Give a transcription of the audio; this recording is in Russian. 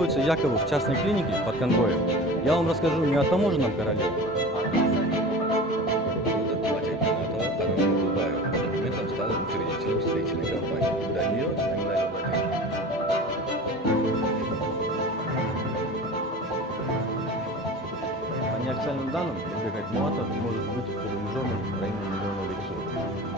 находится якобы в частной клинике под конвоем. Я вам расскажу не о таможенном короле, а о Сане. Года платить Панатова Танана Кубаю по документам стала учредителем строительной компании. До нее номинальный владелец. По неофициальным данным, Нурбек Айтмуатов может быть приближенным в районе миллиона лицов.